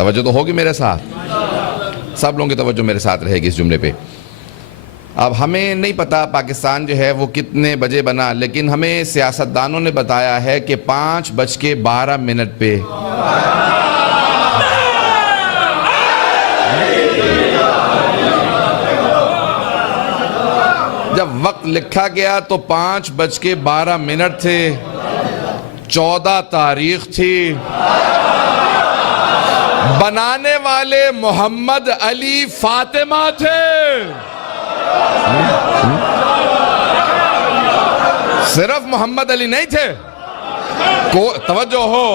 توجہ تو ہوگی میرے ساتھ، سب لوگوں کی توجہ میرے ساتھ رہے گی اس جملے پہ۔ اب ہمیں نہیں پتا پاکستان جو ہے وہ کتنے بجے بنا، لیکن ہمیں سیاستدانوں نے بتایا ہے کہ 5:12 پہ جب وقت لکھا گیا تو 5:12 تھے، 14 تاریخ تھی، بنانے والے محمد علی فاطمہ تھے۔ صرف محمد علی نہیں تھے، توجہ ہو،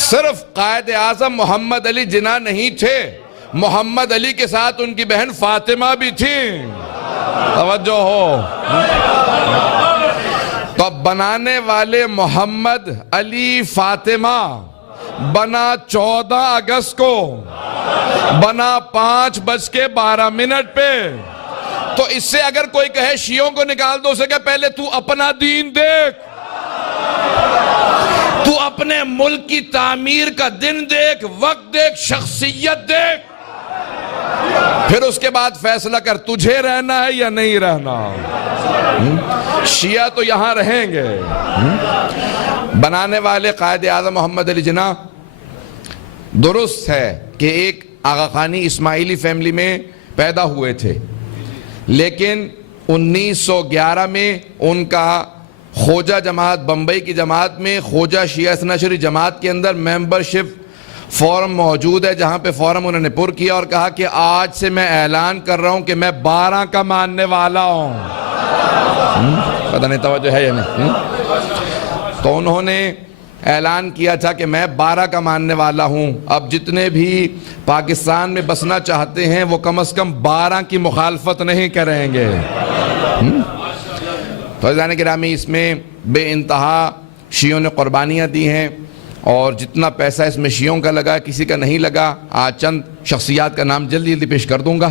صرف قائد اعظم محمد علی جناح نہیں تھے، محمد علی کے ساتھ ان کی بہن فاطمہ بھی تھی، توجہ ہو۔ تو بنانے والے محمد علی فاطمہ بنا 14 اگست کو، بنا 5:12 پہ۔ تو اس سے اگر کوئی کہے شیعوں کو نکال دو، اسے کہ پہلے تو اپنا دین دیکھ، تو اپنے ملک کی تعمیر کا دن دیکھ، وقت دیکھ، شخصیت دیکھ، پھر اس کے بعد فیصلہ کر تجھے رہنا ہے یا نہیں رہنا۔ شیعہ تو یہاں رہیں گے۔ بنانے والے قائد اعظم محمد علی جناح، درست ہے کہ ایک آغا خانی اسماعیلی فیملی میں پیدا ہوئے تھے، لیکن 1911 میں ان کا خوجہ جماعت، بمبئی کی جماعت میں خوجہ شیعہ اثنا عشری جماعت کے اندر ممبرشپ فارم موجود ہے، جہاں پہ فارم انہوں نے پر کیا اور کہا کہ آج سے میں اعلان کر رہا ہوں کہ میں 12 کا ماننے والا ہوں۔ پتہ نہیں توجہ ہے یا نہیں۔ تو انہوں نے اعلان کیا تھا کہ میں 12 کا ماننے والا ہوں، اب جتنے بھی پاکستان میں بسنا چاہتے ہیں وہ کم از کم 12 کی مخالفت نہیں کریں گے۔ فیضان گرامی، اس میں بے انتہا شیعوں نے قربانیاں دی ہیں، اور جتنا پیسہ اس میں شیعوں کا لگا، کسی کا نہیں لگا۔ آج چند شخصیات کا نام جلدی جلدی پیش کر دوں گا،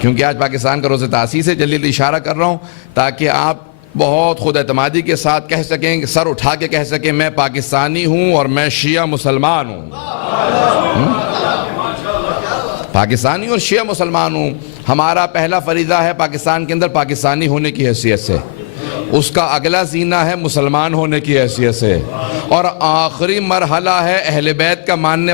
کیونکہ آج پاکستان کا روز تاسیس ہے، جلدی جلدی اشارہ کر رہا ہوں تاکہ آپ بہت خود اعتمادی کے ساتھ کہہ سکیں، سر اٹھا کے کہہ سکیں میں پاکستانی ہوں اور میں شیعہ مسلمان ہوں۔ پاکستانی اور شیعہ مسلمان ہوں۔ ہمارا پہلا فریضہ ہے پاکستان کے اندر پاکستانی ہونے کی حیثیت سے، اس کا اگلا زینہ ہے مسلمان ہونے کی حیثیت سے، اور آخری مرحلہ ہے اہل بیت کا ماننے